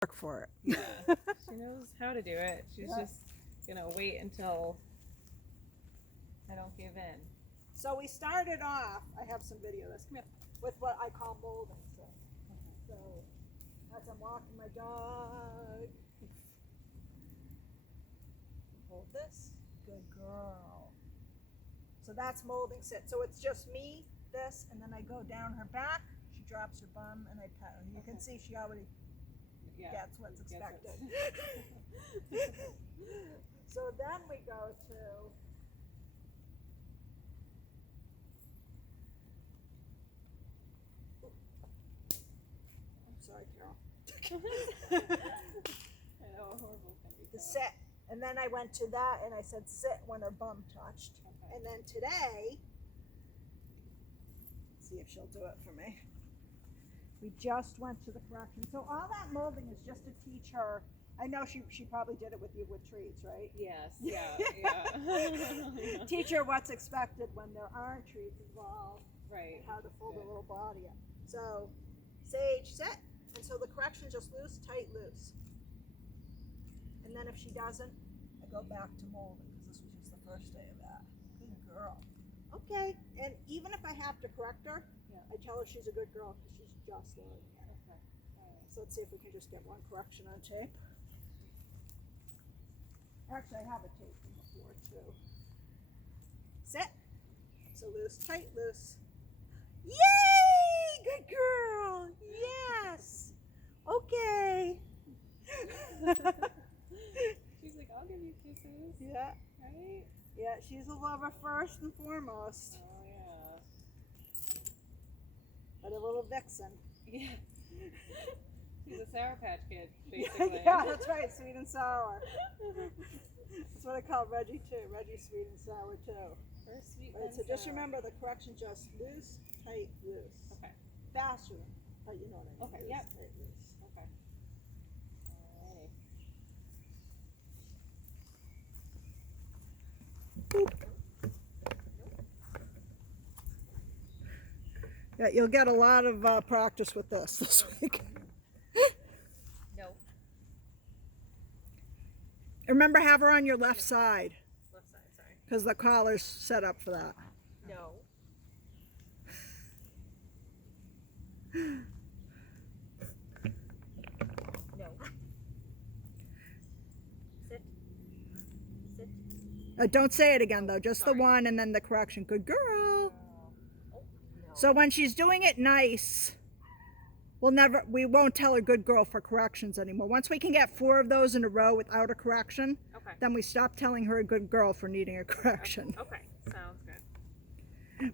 work for it. Yeah, she knows how to do it. She's just gonna wait until I don't give in. So we started off, I have some video of this, come here, with what I call molding. So as I'm walking my dog, hold this, good girl. So that's molding sit. So it's just me, this, and then I go down her back, she drops her bum, and I pet her. You can see she already gets what's expected. So then we go to sorry, Carol. I know, horrible can be. The sit. And then I went to that and I said sit when her bum touched. Okay. And then today, see if she'll do it for me. We just went to the correction. So all that molding is just to teach her. I know she probably did it with you with treats, right? Yes, yeah. Teach her what's expected when there aren't treats involved. Right. How to fold a little body up. So Sage, sit. And so the correction is just loose, tight, loose. And then if she doesn't, I go back to molding because this was just the first day of that. Good girl. Okay. And even if I have to correct her, I tell her she's a good girl because she's just learning it. Okay. All right. So let's see if we can just get one correction on tape. Actually, I have a tape from before too. Sit. So loose, tight, loose. Yay! Good girl. Yes. Okay. She's like, I'll give you kisses. Yeah. Right? Yeah, she's a lover first and foremost. Oh yeah. But a little vixen. Yeah. She's a Sour Patch Kid, basically. Yeah, that's right, sweet and sour. That's what I call Reggie too. Reggie's sweet and sour too. First sweet Right, then so just sour. remember the correction just loose, tight, loose. Okay. Faster than, but you know what I mean. Okay, Loose, yep. tight, loose. Okay. Alrighty. Yeah, you'll get a lot of practice with this week. No. Remember, have her on your left side Left side, sorry. because the collar's set up for that. No. No. Sit. Sit. Don't say it again though, just Sorry. the one and then the correction. Good girl. Oh, no. So when she's doing it nice, we won't tell her good girl for corrections anymore. Once we can get 4 of those in a row without a correction, Okay. then we stop telling her a good girl for needing a correction. Okay. Sounds good.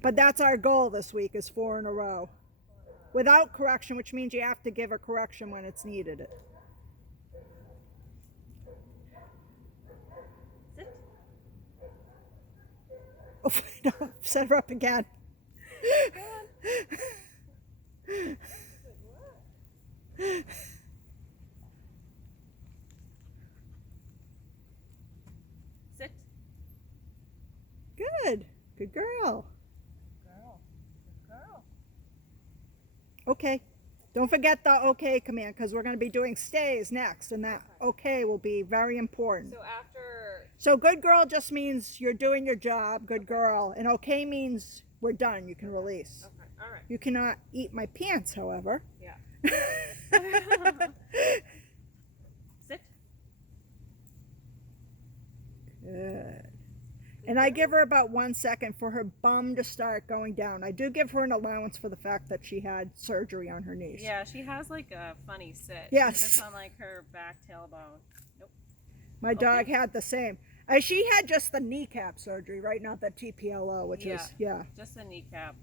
But that's our goal this week is 4 in a row. Without correction, which means you have to give a correction when it's needed. Sit. Oh, no, set her up again. Sit. Good. Good girl. Girl. Good girl. Okay. Don't forget the okay command because we're going to be doing stays next, and that okay will be very important. So after. So good girl just means you're doing your job, good girl, and okay means we're done, you can release. Okay. All right. You cannot eat my pants, however. Yeah. Sit. Good. And I give her about 1 second for her bum to start going down. I do give her an allowance for the fact that she had surgery on her knees. Yeah, she has like a funny sit. Yes. Just on like her back tailbone. Nope. My dog had the same. She had just the kneecap surgery, right? Not the TPLO, which is, Just a kneecap.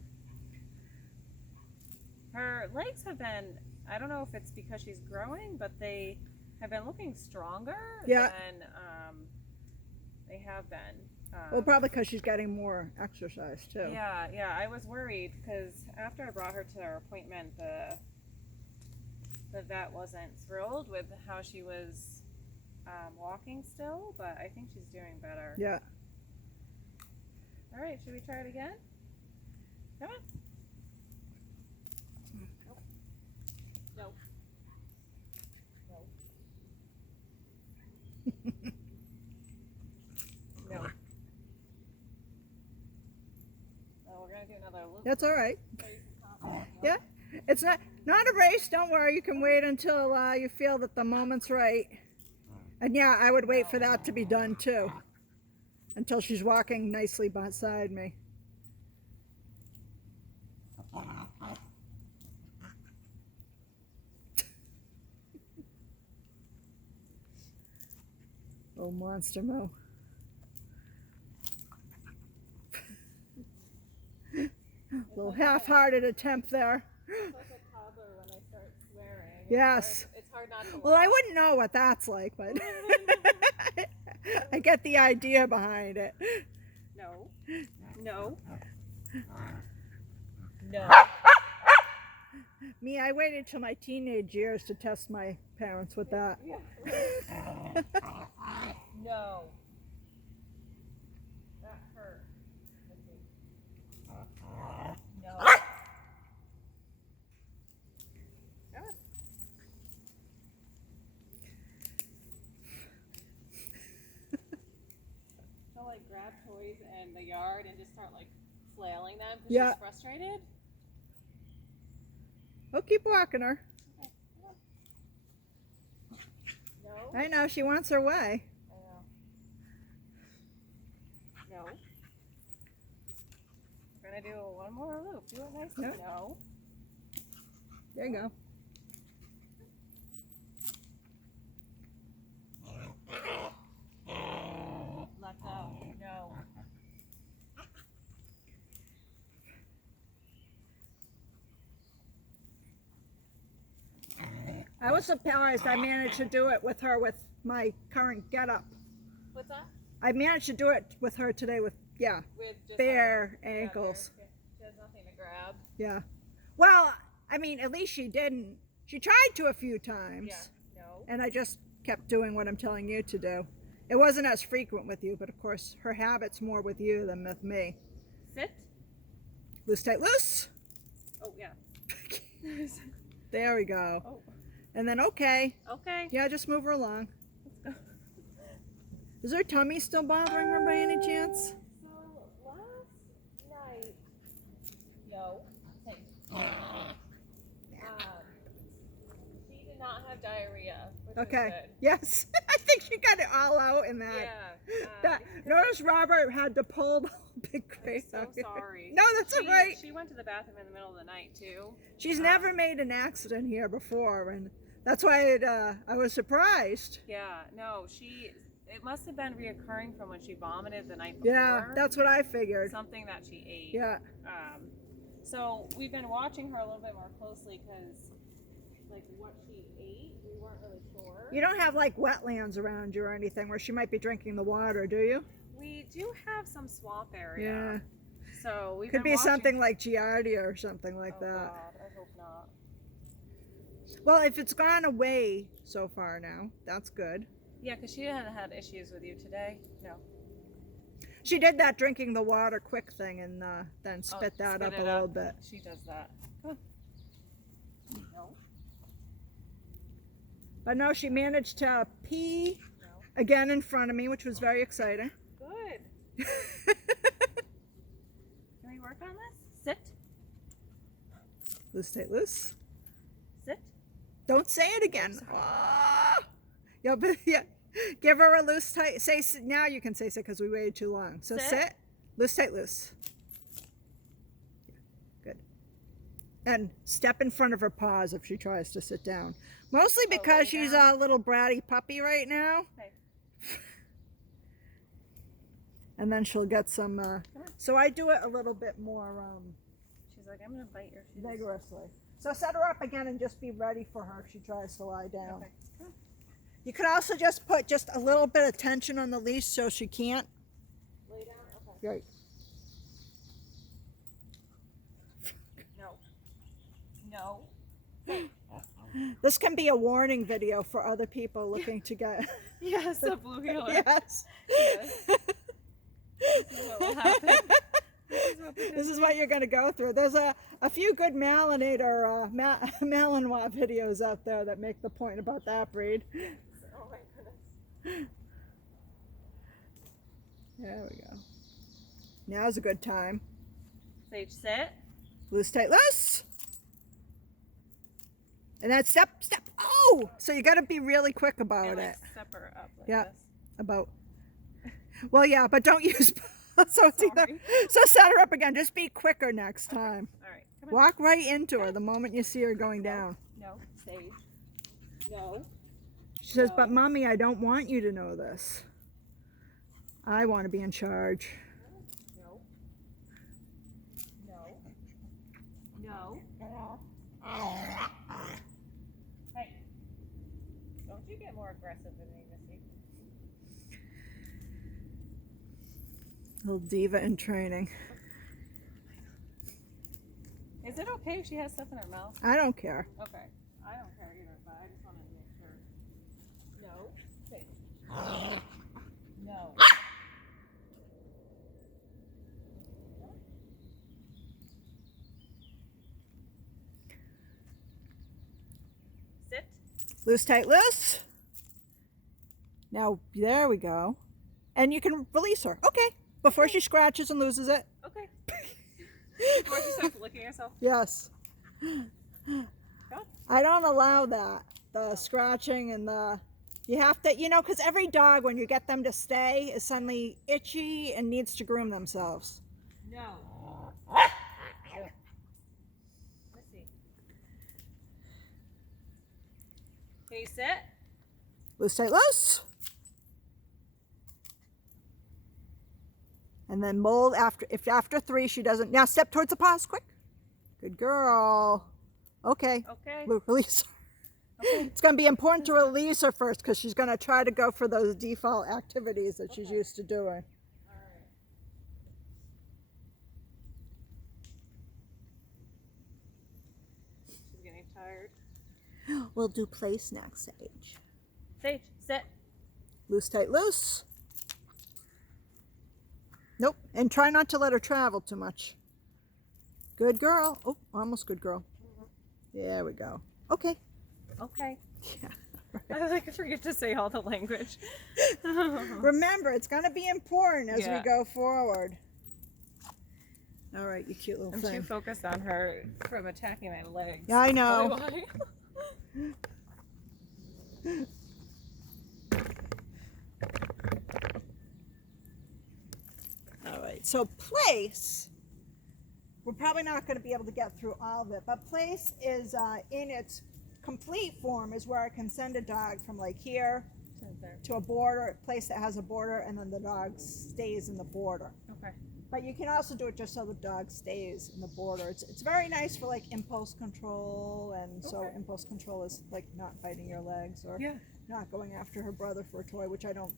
Her legs have been, I don't know if it's because she's growing, but they have been looking stronger than they have been. Well, probably because she's getting more exercise, too. Yeah, I was worried because after I brought her to our appointment, the vet wasn't thrilled with how she was walking still, but I think she's doing better. Yeah. All right, should we try it again? Come on. Nope. No. No. That's all right. So you can calm down. Yeah, it's not a race. Don't worry. You can wait until you feel that the moment's right. And yeah, I would wait for that to be done too, until she's walking nicely beside me. Little monster Mo. Little half-hearted attempt there. It's like a toddler when they start swearing. Yes. It's hard not to Well, I laugh. wouldn't know what that's like, but I get the idea behind it. No. No. No. Me, I waited till my teenage years to test my parents with that. Yeah. No. That hurt. No. She'll like grab toys in the yard and just start like flailing them because Yeah. she's frustrated. Oh, keep walking her. Okay, come on. No. I know, she wants her way. I know. No. We're gonna do one more loop. Do it nicely. Yep. No. There you go. Let go. No. I was surprised I managed to do it with her with my current getup. What's that? I managed to do it with her today with, yeah, With just bare her- ankles. Yeah, she has nothing to grab. Yeah. Well, I mean, at least she didn't. She tried to a few times. Yeah. No. And I just kept doing what I'm telling you to do. It wasn't as frequent with you, but of course, her habit's more with you than with me. Sit. Loose, tight, loose. Oh yeah. There we go. Oh. And then, okay. Okay. Yeah, just move her along. Let's go. Is her tummy still bothering her by any chance? So last night, no, thanks. She did not have diarrhea, which was Okay. good. Yes. I think she got it all out in that. Yeah. That notice Robert had to pull the whole big I'm crate so out here. sorry. No, that's all right. She went to the bathroom in the middle of the night too. She's never made an accident here before, and that's why I was surprised. Yeah. No, it must have been reoccurring from when she vomited the night before. Yeah, that's what I figured. something that she ate. Yeah. So we've been watching her a little bit more closely because, like, what she ate, we weren't really sure. You don't have like wetlands around you or anything where she might be drinking the water, do you? We do have some swamp Yeah. area. So we Could be something like Giardia or something like that. God, I hope not. Well, if it's gone away so far now, that's good. Yeah, because she hadn't had issues with you today. No. She did that drinking the water quick thing and then spit that spit up it a little bit. She does that. Huh. No. But no, she managed to pee No. again in front of me, which was very exciting. Good. Can we work on this? Sit. Loose, tight, loose. Sit. Don't say it again. Ah! Yeah, but yeah. Give her a loose, tight. Say now. You can say sit because we waited too long. So sit. Loose, tight, loose. Good. And step in front of her paws if she tries to sit down. Mostly because lay she's down? a little bratty puppy right now. Okay. And then she'll get some. So I do it a little bit more She's like, I'm gonna bite your shoes. vigorously. So set her up again and just be ready for her if she tries to lie down. Okay. You could also just put just a little bit of tension on the leash so she can't. Lay down. Okay. Right. No. No. This can be a warning video for other people looking to get. Yes, a blue healer. Yes. Yes. This is what will happen. This is what you're going to go through. There's a few good Malinois or Malinois videos out there that make the point about that breed. Oh my goodness. There we go. Now's a good time. Sage, sit. Loose, tight, loose. And then step. Oh! So you got to be really quick about And, it. step her up like Yeah. this. About. Well, yeah, but don't use. So it's either. Sorry. So set her up again. Just be quicker next time. All right, come on. Walk right into her the moment you see her going down. No, Sage. No. She says, No. "But mommy, I don't want you to know this. I want to be in charge." No. No. No. Hey. Don't you get more aggressive than me, Missy. Little diva in training. Is it okay if she has stuff in her mouth? I don't care. Okay. I don't care either, but I just wanted to make sure. No. Sage. No. Sit. Loose, tight, loose. Now, there we go. And you can release her. Okay. Before she scratches and loses it. Okay. Before she starts licking herself. Yes. Go. I don't allow that. The scratching and the... You have to, because every dog, when you get them to stay, is suddenly itchy and needs to groom themselves. No. Missy. Can you sit? Loose, tight, loose. And then mold if after 3 she doesn't. Now step towards the paws, quick. Good girl. Okay. Okay. Release her. Okay. It's going to be important to release her first because she's going to try to go for those default activities that she's used to doing. All right. She's getting tired. We'll do place next, Sage. Sage, sit. Loose, tight, loose. Nope. And try not to let her travel too much. Good girl. Oh, almost good girl. There we go. Okay. Okay. Yeah. I forget to say all the language. Remember, it's going to be important as we Yeah. go forward. All right, you cute little I'm thing. too focused on her from attacking my legs. Yeah, I know. Probably why. All right, so place, we're probably not going to be able to get through all of it, but place is in its complete form is where I can send a dog from like here to a border, a place that has a border, and then the dog stays in the border. Okay. But you can also do it just so the dog stays in the border. It's very nice for like impulse control, and so Okay. impulse control is like not biting your legs or Yeah. not going after her brother for a toy, which I don't,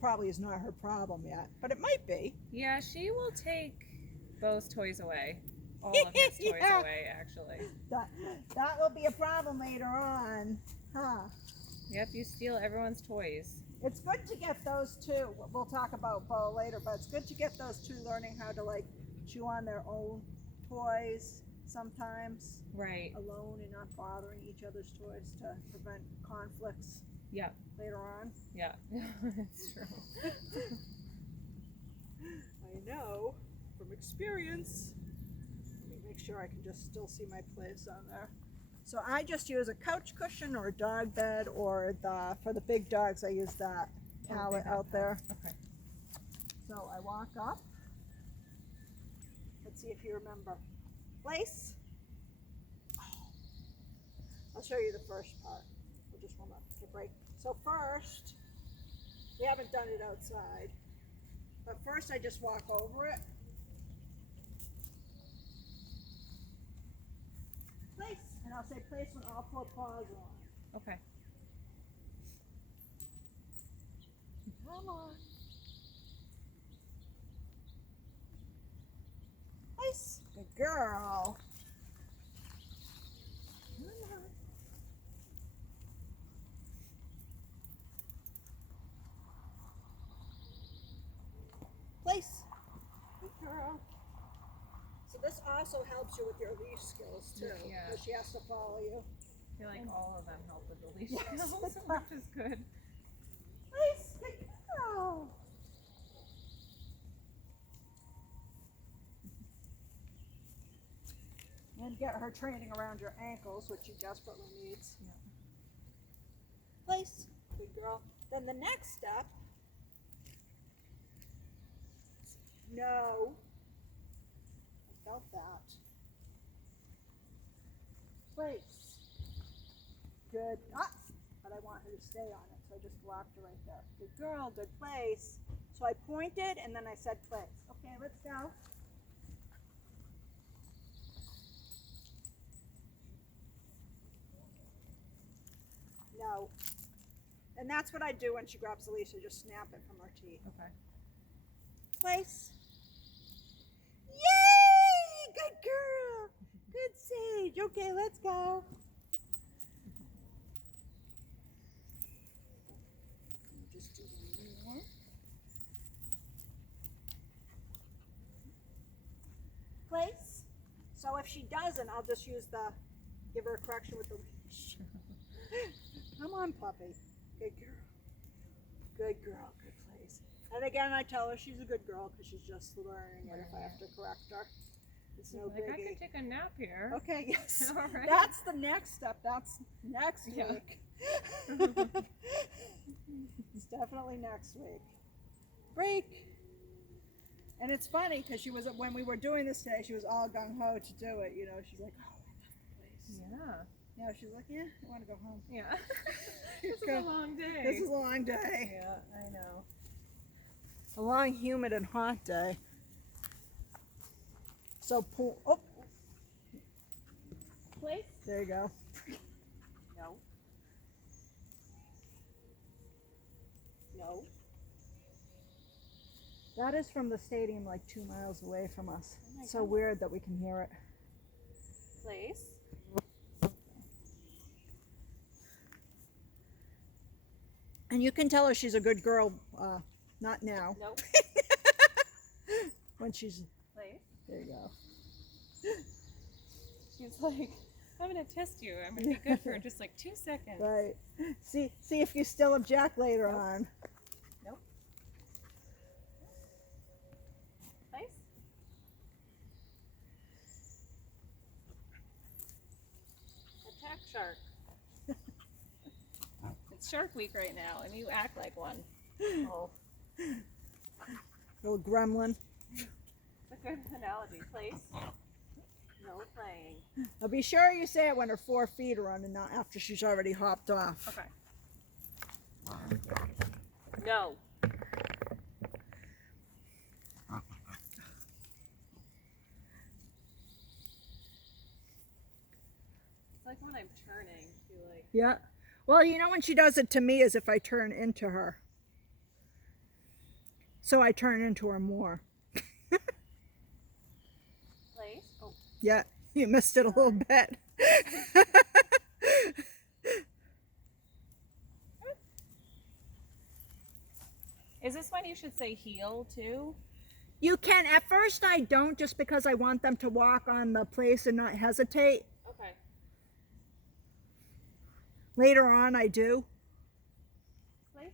probably is not her problem yet, but it might be. Yeah, she will take Bo's toys away. All of his toys Yeah. away, actually. That will be a problem later on, huh? Yep, you steal everyone's toys. It's good to get those two. We'll talk about Bo later, but it's good to get those two learning how to like chew on their own toys sometimes, Right. alone and not bothering each other's toys to prevent conflicts Yep. later on. Yeah. It's true. I know from experience. Let me make sure I can just still see my place on there. So I just use a couch cushion or a dog bed, or for the big dogs I use that pallet out there. Okay. So I walk up. Let's see if you remember. Place. I'll show you the first part. We'll just want to take a break. So first, we haven't done it outside, but first I just walk over it. Place. And I'll say place when all 4 paws are on. Okay. Come on. Place. Good girl. Come on. Place. Good girl. So this also helps you with your leash skills too, Yeah. because she has to follow you. I feel like all of them help with the leash Yes. skills, which is good. Place. Good girl. get her training around your ankles, which she desperately needs. Place. Good girl. Then the next step. No. I felt that. Place. Good. Ah, but I want her to stay on it, so I just blocked her right there. Good girl, good place. So I pointed and then I said place. Okay, let's go. No. And that's what I do when she grabs the leash. I just snap it from her teeth. Okay. Place. Yay! Good girl. Good Sage. Okay, let's go. Just do one more. Place. So if she doesn't, I'll just give her a correction with the leash. Come on, puppy. Good girl. Good girl. Good place. And again, I tell her she's a good girl because she's just learning it. If I have to correct her, it's no Like, I biggie. can take a nap here. Okay, yes. All right. That's the next step. That's next Yeah. week. It's definitely next week. Break. And it's funny because she was, when we were doing this today, she was all gung ho to do it. You know, she's like, oh, I love the place. Yeah. You know, she's like, yeah, I want to go home. Yeah. This is a long day. This is a long day. Yeah, I know. A long, humid, and hot day. So pull. Oh, Place? there you go. No. No. That is from the stadium, like 2 miles away from us. Oh my It's so God. weird that we can hear it. Place? And you can tell her she's a good girl. Not now. Nope. When she's Place? there, you go. She's like, I'm gonna test you. I'm gonna be good for just like 2 seconds. Right. See if you still object later Nope. on. Nope. Place? Attack shark. It's Shark Week right now, and you act like one. Oh, Little gremlin. it's a good analogy. Place? No playing. Now be sure you say it when her 4 feet are on and not after she's already hopped off. Okay. No. It's like when I'm turning, you like. Yeah. Well, you know when she does it to me is if I turn into her. So I turn into her more. Place? Oh, Yeah, you missed it a little bit. is this when you should say heel too? You can. At first I don't, just because I want them to walk on the place and not hesitate. Okay. Later on I do. Place?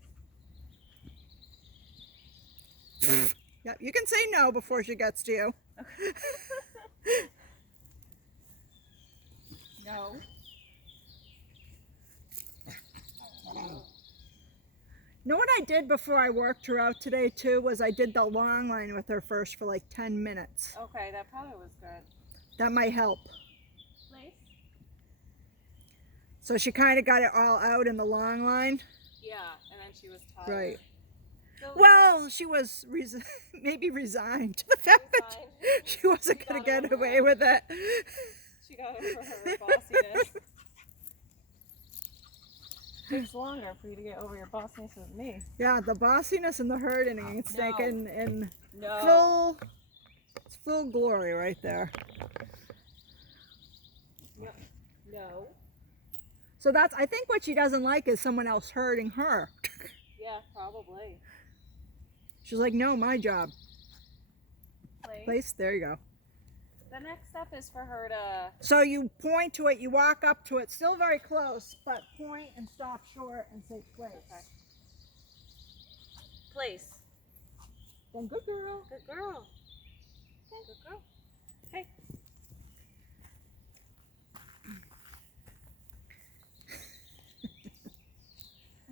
Yep, you can say no before she gets to you. No. You know what I did before I worked her out today too was I did the long line with her first for like 10 minutes. Okay, that probably was good. That might help. Place? So she kind of got it all out in the long line. Yeah, and then she was tired. Right. So, Well, she was maybe resigned to the fact that Resigned. she wasn't She going to got get over away it. with it. she got over her bossiness. Takes longer for you to get over your bossiness with me. Yeah, the bossiness and the hurting, it's No. like in No. full glory right there. No. So I think what she doesn't like is someone else hurting her. Yeah, probably. She's like, no, my job. Place, there you go. The next step is for her to. So you point to it, you walk up to it, still very close, but point and stop short and say place. Okay. Place. Then good girl. Good girl. Okay, good girl. Okay.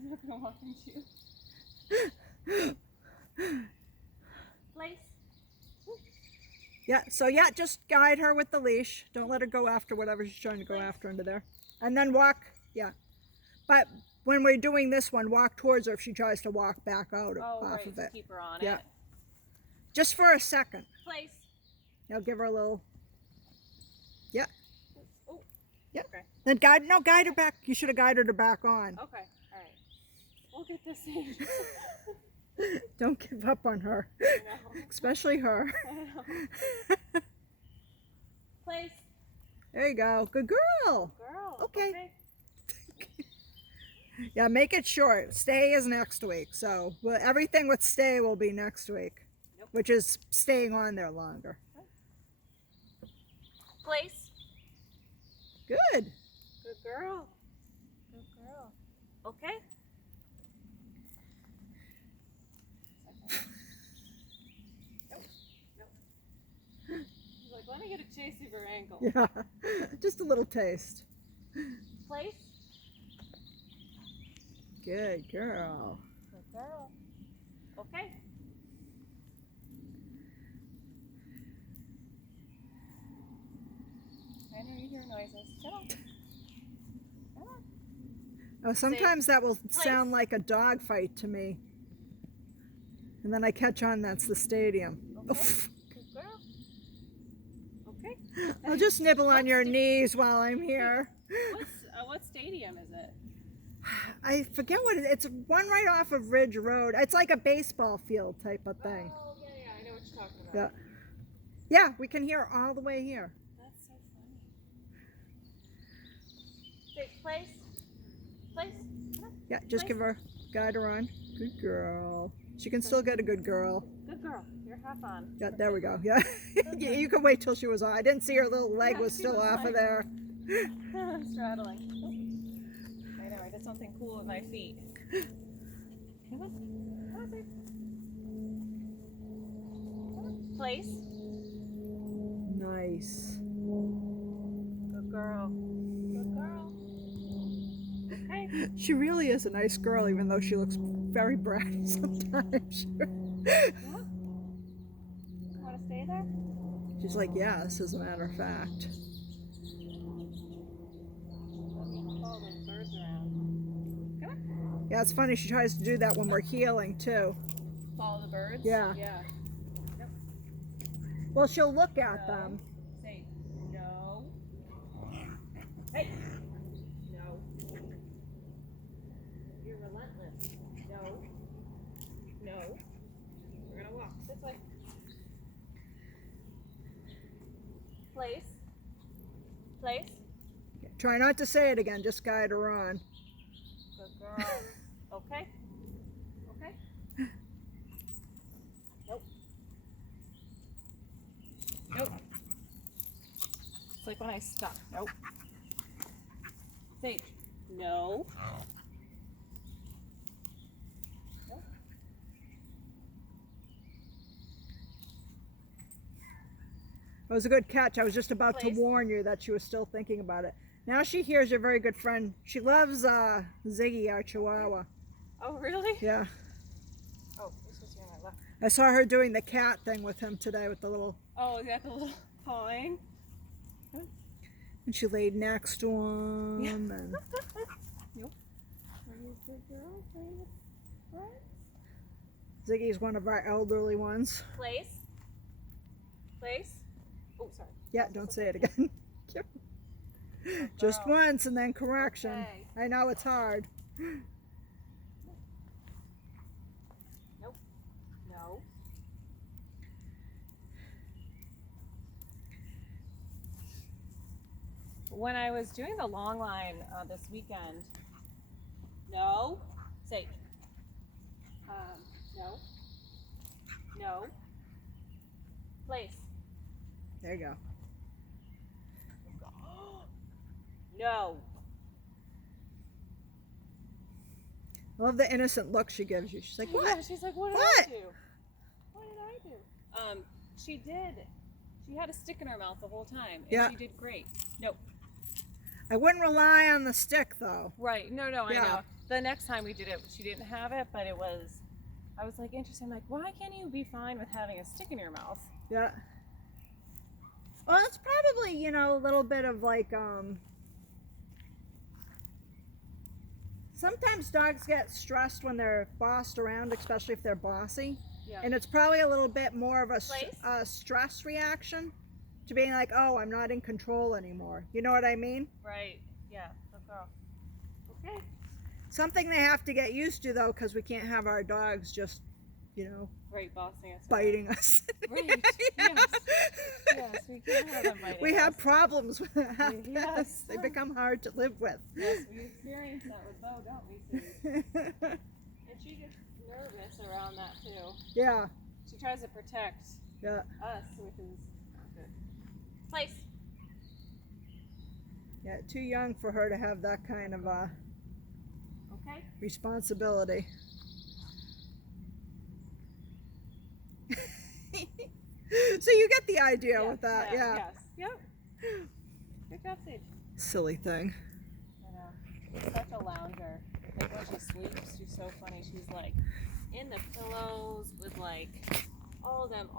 I'm not gonna walk into you. Place. Yeah, so yeah, just guide her with the leash. Don't let her go after whatever she's trying to go after under there. And then walk, yeah. But when we're doing this one, walk towards her if she tries to walk back out Oh, off right, of to it. keep her on Yeah. it. Just for a second. Place. Now give her a little, yeah. Oh. Yeah. Okay. Then guide her back. You should have guided her back on. Okay. All right. We'll get this in. Don't give up on her. I know. Especially her. I know. Place. There you go. Good girl. Girl. Okay. Yeah, make it short. Stay is next week. So everything with stay will be next week, Nope. which is staying on there longer. Place. Good. Good girl. Good girl. Okay. Nope. Nope. She's like, let me get a taste of your ankle. Yeah, just a little taste. Place. Good girl. Good girl. Okay. I know you hear noises. Shut up. Shut up. Oh, sometimes that will sound like a dog fight to me. And then I catch on that's the stadium. Okay. Good girl. Okay. I'll just nibble on your knees while I'm here. What stadium is it? I forget what it's one right off of Ridge Road. It's like a baseball field type of thing. Oh, yeah, I know what you're talking about. Yeah. Yeah, we can hear all the way here. That's so funny. Wait, place. Place. Come on. Yeah, just give her, guide her on. Good girl. She can still get a good girl. Good girl. You're half on. Yeah, there we go. Yeah. You could wait till she was on. I didn't see her little leg Yeah, was she still was off of like- there. Straddling. I know, I did something cool with my feet. Come on. Come on, babe. Come on. Place. Nice. Good girl. Good girl. Okay. She really is a nice girl, even though she looks very bratty sometimes. Yeah. Want to stay there? She's like, yes, as a matter of fact. Let me follow those birds around. Come on. Yeah, it's funny. She tries to do that when we're healing, too. Follow the birds? Yeah. Yeah. Well, she'll look at No. them. Say no. Hey. No. You're relentless. No. No. We're gonna walk this way. Place. Place. Try not to say it again. Just guide her on. Good girl. Okay. Okay. Nope. Nope. It's like when I stop. Nope. Sage. No. Nope. It was a good catch. I was just about Place. to warn you that she was still thinking about it. Now she hears your very good friend. She loves Ziggy, our Chihuahua. Oh, really? Yeah. Oh, this was here on my left. I saw her doing the cat thing with him today with the little... Oh, is that the little pawing? And she laid next to him. Yeah. And Nope. Are you a good girl? Playing with friends? Ziggy's one of our elderly ones. Place. Place. Oh, sorry. Yeah, don't say it again. Good Just girl. once and then correction. Okay. I know it's hard. Nope. No. When I was doing the long line this weekend, no, Sage. No. No. Place. There you go. No. I love the innocent look she gives you. She's like, Yeah, what? she's like, what did What? I do? What did I do? She did. She had a stick in her mouth the whole time, and Yeah. she did great. Nope. I wouldn't rely on the stick, though. Right. No, I Yeah. know. the next time we did it, she didn't have it, but it was. I was like interested. I'm like, why can't you be fine with having a stick in your mouth? Yeah. Well, it's probably, you know, a little bit of like, sometimes dogs get stressed when they're bossed around, especially if they're bossy. Yeah. And it's probably a little bit more of a Place? stress reaction to being like, oh, I'm not in control anymore. You know what I mean? Right. Yeah. That's all. Okay. Something they have to get used to, though, because we can't have our dogs just, you know, Right, bossing us. biting us. Right. Yes. Yes, we can't have them biting We have us. problems with that. Yes. They become hard to live with. Yes, we experience that with Bo, don't we, Sue? And she gets nervous around that too. Yeah, She tries to protect yeah. us, which is not good. Place. Yeah, too young for her to have that kind of Okay. responsibility. So you get the idea with that, yeah. Yes. Yep. Good job, Sage. Silly thing. I know. She's such a lounger. Like when she sleeps, she's so funny. She's like in the pillows with like all them